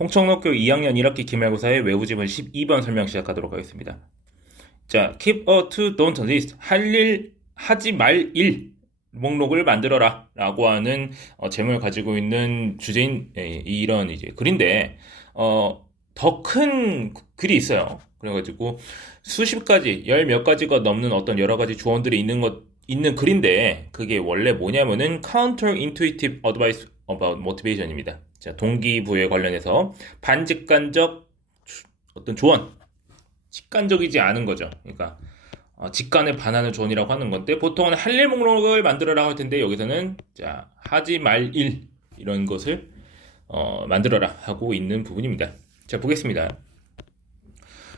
홍청록교 2학년 1학기 기말고사의 외우지문 12번 설명 시작하도록 하겠습니다. 자, keep a to-don't list. 할 일, 하지 말 일 목록을 만들어라 라고 하는 제목을 가지고 있는 주제인 이런 이제 글인데 더 큰 글이 있어요. 그래가지고 수십 가지, 열 몇 가지가 넘는 어떤 여러 가지 조언들이 있는 글인데 그게 원래 뭐냐면은 counterintuitive advice about motivation입니다. 자, 동기부여에 관련해서 반직관적 어떤 조언, 직관적이지 않은 거죠. 그러니까 직관에 반하는 조언이라고 하는 건데 보통은 할 일 목록을 만들어라 할 텐데 여기서는 자, 하지 말 일 이런 것을 만들어라 하고 있는 부분입니다. 자, 보겠습니다.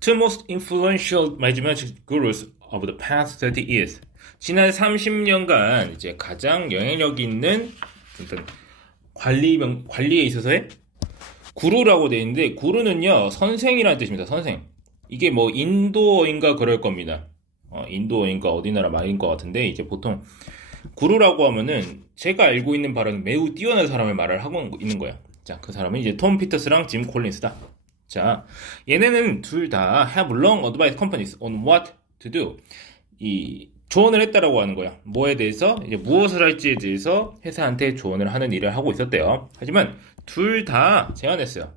Two most influential management gurus of the past 30 years. 지난 30년간 이제 가장 영향력 있는 어떤 관리에 있어서의 구루라고 되어 있는데 구루는요 선생이라는 뜻입니다. 선생. 이게 뭐 인도어인가 그럴 겁니다. 인도어인가 어디 나라 말인 것 같은데 이제 보통 구루라고 하면은 제가 알고 있는 바로는 매우 뛰어난 사람을 말을 하고 있는 거야. 자, 그 사람은 이제 톰 피터스랑 짐 콜린스다. 자, 얘네는 둘 다 have long advice companies on what to do. 이 조언을 했다라고 하는 거야. 뭐에 대해서 이제 무엇을 할지에 대해서 회사한테 조언을 하는 일을 하고 있었대요. 하지만 둘 다 제안했어요.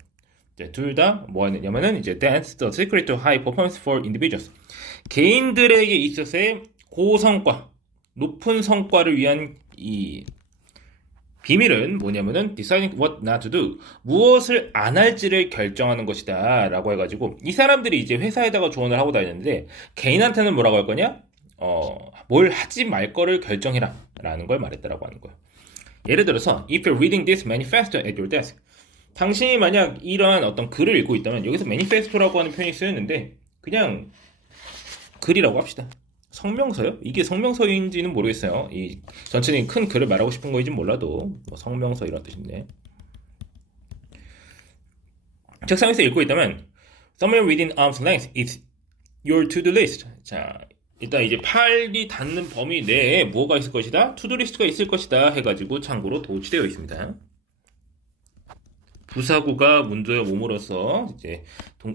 둘 다 뭐 했냐면은 이제 that's the secret to high performance for individuals. 개인들에게 있어서의 고성과 높은 성과를 위한 이 비밀은 뭐냐면은 deciding what not to do. 무엇을 안 할지를 결정하는 것이다 라고 해가지고 이 사람들이 이제 회사에다가 조언을 하고 다니는데 개인한테는 뭐라고 할 거냐? 뭘 하지 말 거를 결정해라 라는 걸 말했다라고 하는 거예요. 예를 들어서 if you're reading this manifesto at your desk, 당신이 만약 이러한 어떤 글을 읽고 있다면 여기서 manifesto라고 하는 표현이 쓰였는데 그냥 글이라고 합시다. 성명서요? 이게 성명서인지는 모르겠어요. 이 전체적인 큰 글을 말하고 싶은 거인지 몰라도 뭐 성명서 이런 뜻인데 책상에서 읽고 있다면 somewhere within arm's length is your to-do list. 자, 일단 이제 팔이 닿는 범위 내에 뭐가 있을 것이다? 투두 리스트가 있을 것이다 해가지고 참고로 도치되어 있습니다. 부사구가 문조의 몸으로서 이제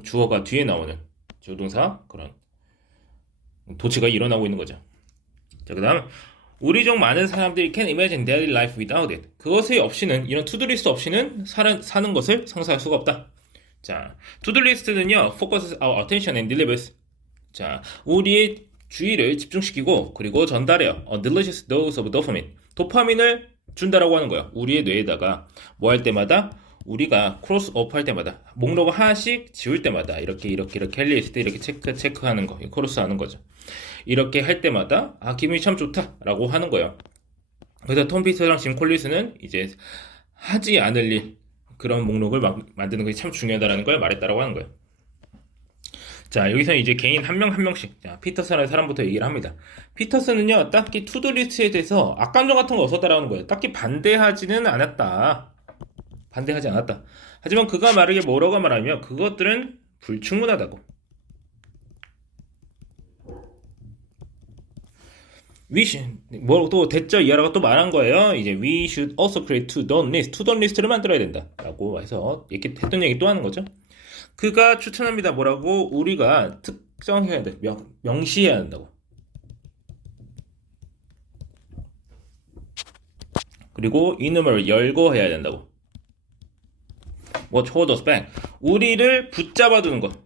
주어가 뒤에 나오는 조동사 그런 도치가 일어나고 있는 거죠. 자, 그 다음 우리 중 많은 사람들이 can imagine daily life without it. 그것이 없이는 이런 투두 리스트 없이는 사는 것을 상상할 수가 없다. 자, 투두 리스트는요 focuses our attention and delivers. 자, 우리의 주의를 집중시키고 그리고 전달해요. A delicious dose of dopamine. 도파민을 준다라고 하는 거예요. 우리의 뇌에다가 뭐 할 때마다 우리가 크로스업 할 때마다 목록을 하나씩 지울 때마다 이렇게 할 때 이렇게 체크하는 거, 크로스 하는 거죠. 이렇게 할 때마다 기분이 참 좋다라고 하는 거예요. 그래서 톰 피터랑 짐 콜린스는 이제 하지 않을 일 그런 목록을 만드는 것이 참 중요하다라는 걸 말했다라고 하는 거예요. 자, 여기서 이제 개인 한 명 한 명씩 자, 피터슨이라는 사람부터 얘기를 합니다. 피터슨은요 딱히 투두리스트에 대해서 악감정 같은 거 없었다라는 거예요. 딱히 반대하지 않았다. 하지만 그가 말하기에 뭐라고 말하면 그것들은 불충분하다고. 또 됐죠? 이하라가 또 말한 거예요. 이제 we should also create to-do list. to-do list를 만들어야 된다. 라고 해서 이렇게 했던 얘기 또 하는 거죠. 그가 추천합니다. 뭐라고? 우리가 특정해야 돼. 명시해야 한다고. 그리고 이놈을 열거해야 된다고. What hold us back? 우리를 붙잡아두는 것.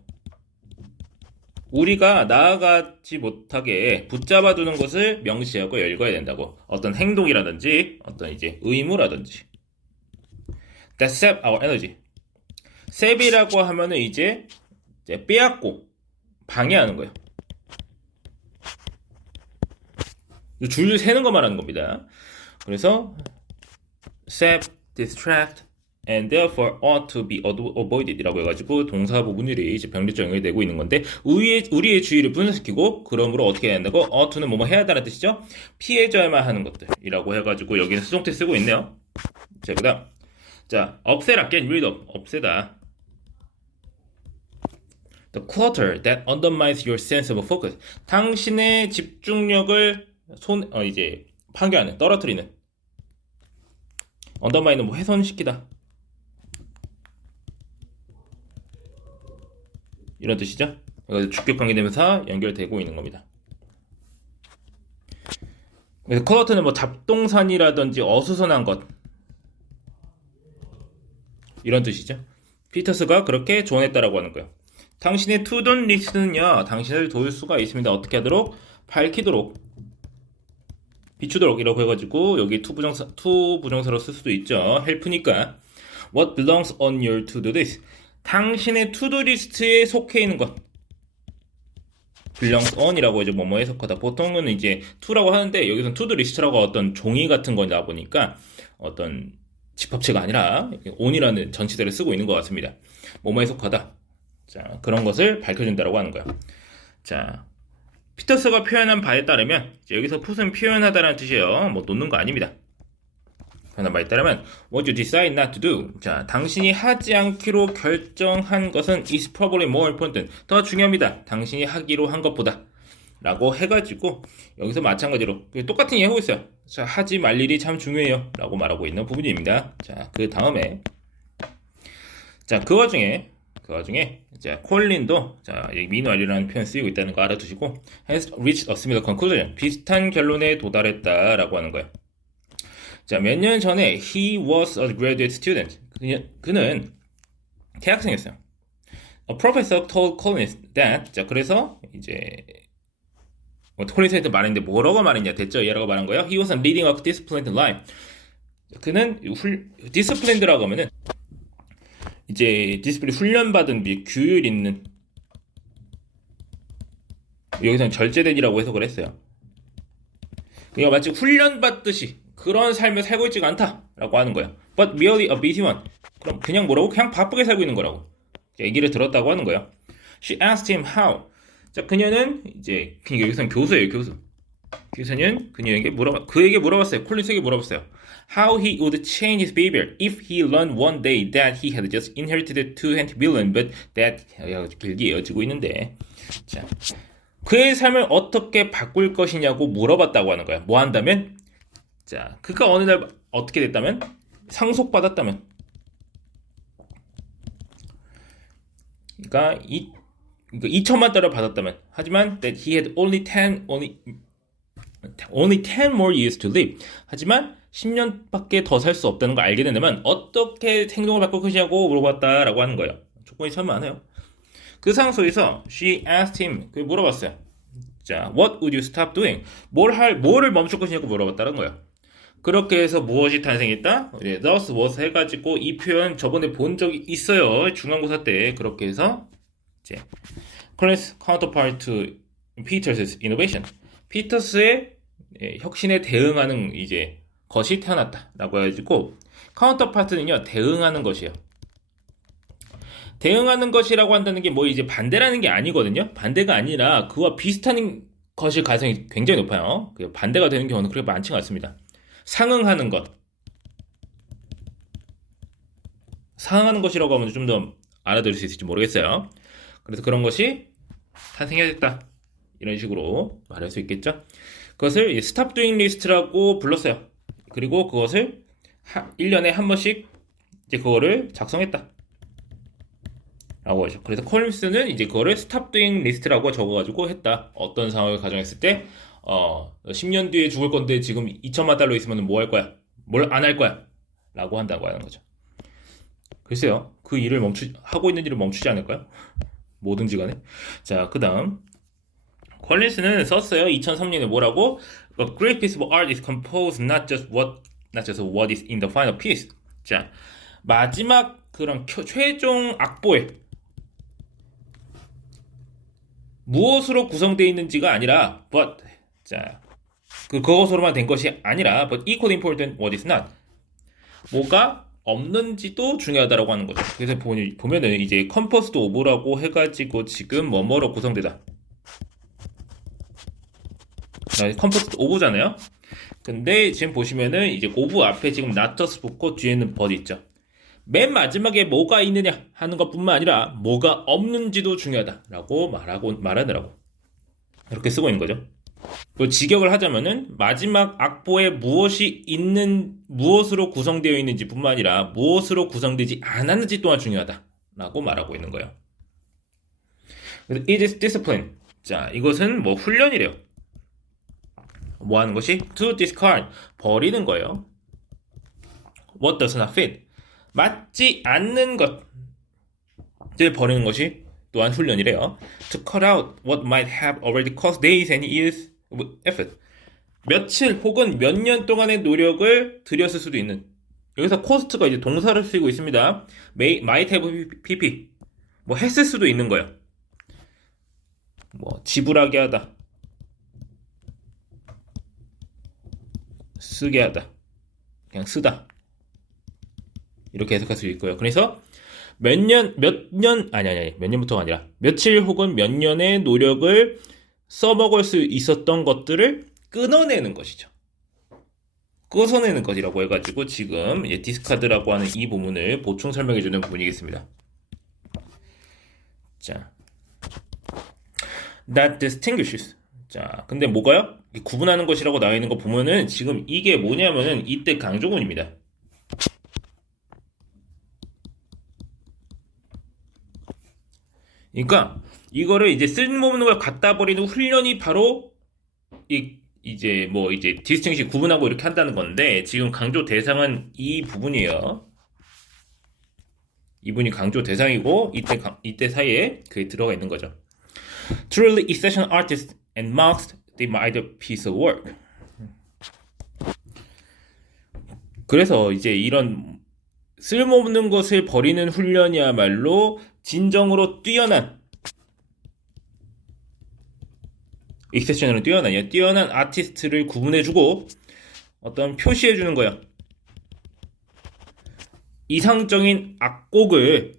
우리가 나아가지 못하게 붙잡아두는 것을 명시하고 열거해야 된다고. 어떤 행동이라든지, 어떤 이제 의무라든지. That sap our energy. 셉이라고 하면은 이제 빼앗고 방해하는 거예요. 줄 세는 거 말하는 겁니다. 그래서 sap, distract, and therefore ought to be avoided 이라고 해가지고 동사 부분들이 이제 병렬적 연결이 되고 있는 건데 우리의 주의를 분산시키고 그러므로 어떻게 해야 된다고? ought to는 뭐뭐 해야 한다는 뜻이죠? 피해줘야만 하는 것들이라고 해가지고 여기는 수동태 쓰고 있네요. 자, 그 다음 자, 없애라, get rid of, 없애다. The clutter that undermines your sense of focus. 당신의 집중력을 이제 파괴하는, 떨어뜨리는. undermine은 뭐 훼손시키다. 이런 뜻이죠. 그래서 주격관계대명사 연결되고 있는 겁니다. 그래서 컬러트는 뭐 잡동사니라든지 어수선한 것 이런 뜻이죠. 피터스가 그렇게 조언했다라고 하는 거예요. 당신의 투돈 리스트는요, 당신을 도울 수가 있습니다. 어떻게 하도록? 밝히도록, 비추도록 이라고 해가지고 여기 투 부정사로 쓸 수도 있죠. help니까 what belongs on your to-do list. 당신의 투두 리스트에 속해 있는 것. belongs on이라고 이제 뭐뭐에 속하다. 보통은 이제 to라고 하는데 여기서는 to-do list라고 어떤 종이 같은 거다 보니까 어떤 집합체가 아니라 on이라는 전치사를 쓰고 있는 것 같습니다. 뭐뭐에 속하다. 자, 그런 것을 밝혀준다라고 하는 거예요. 자, 피터스가 표현한 바에 따르면 여기서 put은 표현하다라는 뜻이에요. 뭐 놓는 거 아닙니다. 표현한 바에 따르면 what you decide not to do. 자, 당신이 하지 않기로 결정한 것은 is probably more important. 더 중요합니다. 당신이 하기로 한 것보다. 라고 해가지고 여기서 마찬가지로 똑같은 예하고 있어요. 자, 하지 말 일이 참 중요해요. 라고 말하고 있는 부분입니다. 자, 그 다음에 자, 그 와중에 자, 콜린도 자, 여기 meanwhile이라는 표현 쓰이고 있다는 거 알아두시고 has reached a similar conclusion. 비슷한 결론에 도달했다라고 하는 거예요. 자, 몇 년 전에 he was a graduate student. 그는 대학생이었어요. A professor told Collins that. 자, 그래서 이제 콜린스한테 말했는데 뭐라고 말했냐 됐죠? 얘라고 말한 거예요. He was leading a disciplined life. 그는 disciplined라고 하면은 이제 디스플레이 훈련받은 규율 있는, 여기서는 절제된이라고 해석을 했어요. 그러니까 마치 훈련받듯이 그런 삶을 살고 있지가 않다라고 하는 거예요. But merely a busy one. 그럼 그냥 뭐라고? 그냥 바쁘게 살고 있는 거라고 얘기를 들었다고 하는 거예요. She asked him how. 자, 그녀는 이제 그러니까 여기서는 교수예요, 교수. 교수는 그에게 물어봤어요. 콜린스에게 물어봤어요. How he would change his behavior if he learned one day that he had just inherited 200 million, but that 길게 이어지고 있는데, 자, 그의 삶을 어떻게 바꿀 것이냐고 물어봤다고 하는 거야. 뭐 한다면, 자, 그가 어느 날 어떻게 됐다면, 상속받았다면, 그러니까 2천만 달러 받았다면, 하지만 that he had only 10 more years to live. 하지만 10년밖에 더 살 수 없다는 걸 알게 된다면 어떻게 행동을 바꿀 것이냐고 물어봤다라고 하는 거예요. 조건이 참 많아요. 그 상황 속에서 she asked him, 그 물어봤어요. 자, what would you stop doing? 뭐를 멈출 것이냐고 물어봤다는 거예요. 그렇게 해서 무엇이 탄생했다? thus was 해가지고 이 표현 저번에 본 적이 있어요. 중간고사 때 그렇게 해서 이제 Collins counterpart to Peter's innovation. 피터스의 혁신에 대응하는 이제 것이 태어났다라고 해가지고 카운터파트는요 대응하는 것이에요. 대응하는 것이라고 한다는 게 뭐 이제 반대라는 게 아니거든요. 반대가 아니라 그와 비슷한 것일 가능성이 굉장히 높아요. 반대가 되는 경우는 그렇게 많지가 않습니다. 상응하는 것, 상응하는 것이라고 하면 좀 더 알아들을 수 있을지 모르겠어요. 그래서 그런 것이 탄생해야겠다. 이런 식으로 말할 수 있겠죠. 그것을 Stop Doing List라고 불렀어요. 그리고 그것을 1년에 한 번씩 이제 그거를 작성했다. 라고 하죠. 그래서 콜린스는 이제 그거를 Stop Doing List라고 적어가지고 했다. 어떤 상황을 가정했을 때, 10년 뒤에 죽을 건데 지금 2천만 달러 있으면 뭐 할 거야? 뭘 안 할 거야? 라고 한다고 하는 거죠. 글쎄요. 그 일을 하고 있는 일을 멈추지 않을까요? 뭐든지 간에. 자, 그 다음. 콜린스는 썼어요. 2003년에 뭐라고? A great piece of art is composed not just what is in the final piece. 자, 마지막 그런 최종 악보에 무엇으로 구성되어 있는지가 아니라 but 자, 그것으로만 된 것이 아니라 but equally important what is not. 뭐가 없는지도 중요하다라고 하는 거죠. 그래서 보면은 이제 composed of라고 해가지고 지금 뭐뭐로 구성되다. 컴포스트 오브잖아요. 근데 지금 보시면은 이제 오브 앞에 지금 not just 붙고 뒤에는 but 있죠. 맨 마지막에 뭐가 있느냐 하는 것뿐만 아니라 뭐가 없는지도 중요하다라고 말하느라고 이렇게 쓰고 있는 거죠. 그 직역을 하자면은 마지막 악보에 무엇으로 구성되어 있는지 뿐만 아니라 무엇으로 구성되지 않았는지 또한 중요하다라고 말하고 있는 거예요. 그래서 it is discipline. 자, 이것은 뭐 훈련이래요. 뭐 하는 것이? to discard. 버리는 거예요. what does not fit. 맞지 않는 것을 버리는 것이 또한 훈련이래요. to cut out what might have already cost days and years of effort. 며칠 혹은 몇 년 동안의 노력을 들였을 수도 있는. 여기서 코스트가 이제 동사를 쓰이고 있습니다. might have pp. 뭐 했을 수도 있는 거예요. 뭐 지불하게 하다, 쓰게 하다, 그냥 쓰다. 이렇게 해석할 수 있고요. 그래서 몇 년부터가 아니라 며칠 혹은 몇 년의 노력을 써먹을 수 있었던 것들을 끊어내는 것이죠. 끊어내는 것이라고 해가지고 지금 디스카드라고 하는 이 부분을 보충 설명해주는 부분이겠습니다. 자, that distinguishes. 자, 근데 뭐가요? 구분하는 것이라고 나와 있는 거 보면은 지금 이게 뭐냐면은 이때 강조문입니다. 그러니까 이거를 이제 쓸모없는 걸 갖다 버리는 훈련이 바로 이제 디스팅시 구분하고 이렇게 한다는 건데 지금 강조 대상은 이 부분이에요. 이분이 강조 대상이고 이때 사이에 그게 들어가 있는 거죠. Truly exceptional artist and marks the mighty piece of work. 그래서 이제 이런 쓸모없는 것을 버리는 훈련이야말로 진정으로 뛰어난 exceptional은 뛰어난 아티스트를 구분해주고 어떤 표시해주는 거야. 이상적인 악곡을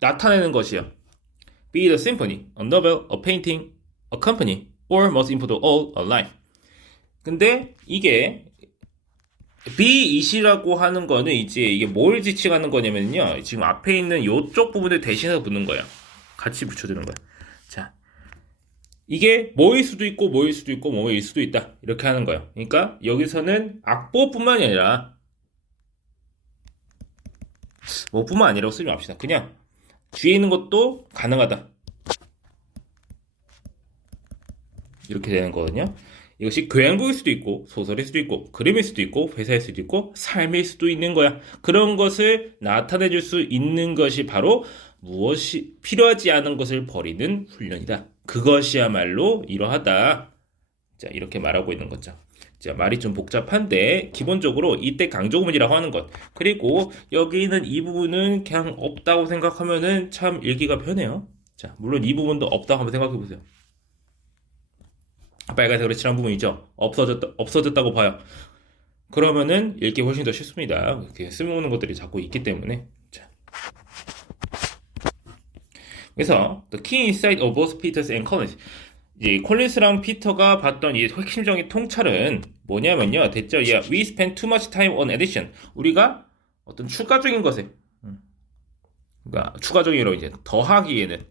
나타내는 것이야. Be it a symphony, a novel, a painting, a company, or most important of all, a life. 근데 이게 be it이라고 하는 거는 이제 이게 뭘 지칭하는 거냐면요. 지금 앞에 있는 요쪽 부분을 대신해서 붙는 거야. 같이 붙여주는 거야. 자, 이게 뭐일 수도 있고 뭐일 수도 있고 뭐일 수도 있다. 이렇게 하는 거예요. 그러니까 여기서는 악보뿐만이 아니라 뭐뿐만 아니라고 쓰지 맙시다. 그냥 뒤에 있는 것도 가능하다. 이렇게 되는 거거든요. 이것이 교양곡일 수도 있고 소설일 수도 있고 그림일 수도 있고 회사일 수도 있고 삶일 수도 있는 거야. 그런 것을 나타내 줄 수 있는 것이 바로 무엇이 필요하지 않은 것을 버리는 훈련이다. 그것이야말로 이러하다. 자, 이렇게 말하고 있는 거죠. 자, 말이 좀 복잡한데 기본적으로 이때 강조구문이라고 하는 것, 그리고 여기 있는 이 부분은 그냥 없다고 생각하면은 참 읽기가 편해요. 자, 물론 이 부분도 없다고 한번 생각해 보세요. 빨간색으로 칠한 부분 있죠. 없어졌다고 봐요. 그러면은 읽기 훨씬 더 쉽습니다. 이렇게 쓸모없는 것들이 자꾸 있기 때문에. 자. 그래서 the key insight of both Peters and Collins. 이제 콜린스랑 피터가 봤던 이 핵심적인 통찰은 뭐냐면요. 됐죠? Yeah, we spend too much time on addition. 우리가 어떤 추가적인 것에, 그러니까 추가적인으로 이제 더하기에는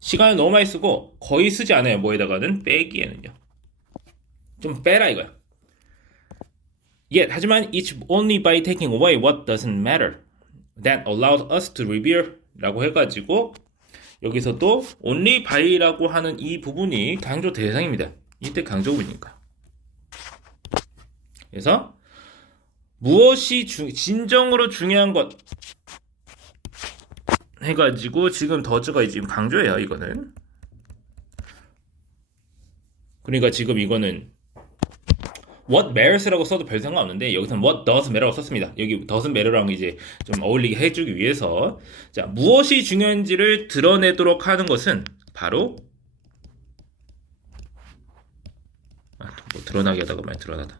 시간을 너무 많이 쓰고 거의 쓰지 않아요. 뭐에다가는 빼기에는요. 좀 빼라 이거야. 하지만 it's only by taking away what doesn't matter that allows us to revere 라고 해가지고 여기서도 only by라고 하는 이 부분이 강조 대상입니다. 이때 강조구문이니까. 그래서 무엇이 진정으로 중요한 것 해가지고 지금 더즈가 지금 강조해요. 이거는. 그러니까 지금 이거는 what matters라고 써도 별 상관없는데 여기서는 what does matter라고 썼습니다. 여기 doesn't matter랑 이제 좀 어울리게 해주기 위해서 자, 무엇이 중요한지를 드러내도록 하는 것은 바로 뭐 드러나게 하다가 말 드러나다.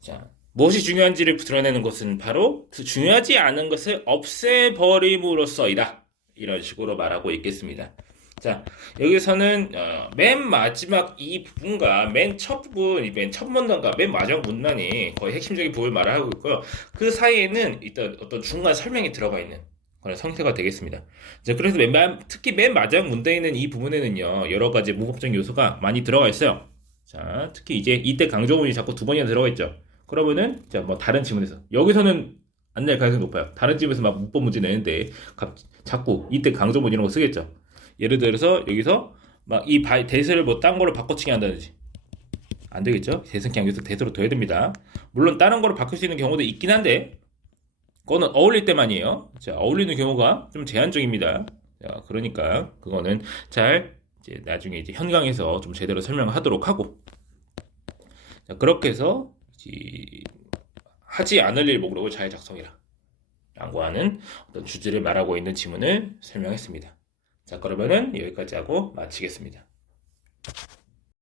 자, 무엇이 중요한지를 드러내는 것은 바로 그 중요하지 않은 것을 없애버림으로써이다. 이런 식으로 말하고 있겠습니다. 자, 여기서는 맨 마지막 이 부분과 맨 첫 부분, 맨 첫 문단과 맨 마지막 문단이 거의 핵심적인 부분을 말하고 있고요. 그 사이에는 일단 어떤 중간 설명이 들어가 있는 그런 형태가 되겠습니다. 자, 그래서 특히 맨 마지막 문단에 있는 이 부분에는요, 여러 가지 무법적인 요소가 많이 들어가 있어요. 자, 특히 이제 이때 강조문이 자꾸 두 번이나 들어가 있죠. 그러면은 자, 뭐 다른 지문에서 여기서는 안 낼 가능성이 높아요. 다른 집에서 막 문법 문제 내는데 자꾸 이때 강조문 이런 거 쓰겠죠. 예를 들어서 여기서 막 이 대세를 뭐 딴 거로 바꿔치기 한다든지 안 되겠죠. 대승 그냥 여기서 대세로 둬야 됩니다. 물론 다른 거로 바꿀 수 있는 경우도 있긴 한데 그거는 어울릴 때만이에요. 자, 어울리는 경우가 좀 제한적입니다. 자, 그러니까 그거는 잘 이제 나중에 이제 현강에서 좀 제대로 설명하도록 하고 자, 그렇게 해서 이제 하지 않을 일 목록을 잘 작성해라 라고 하는 어떤 주제를 말하고 있는 지문을 설명했습니다. 자, 그러면은 여기까지 하고 마치겠습니다.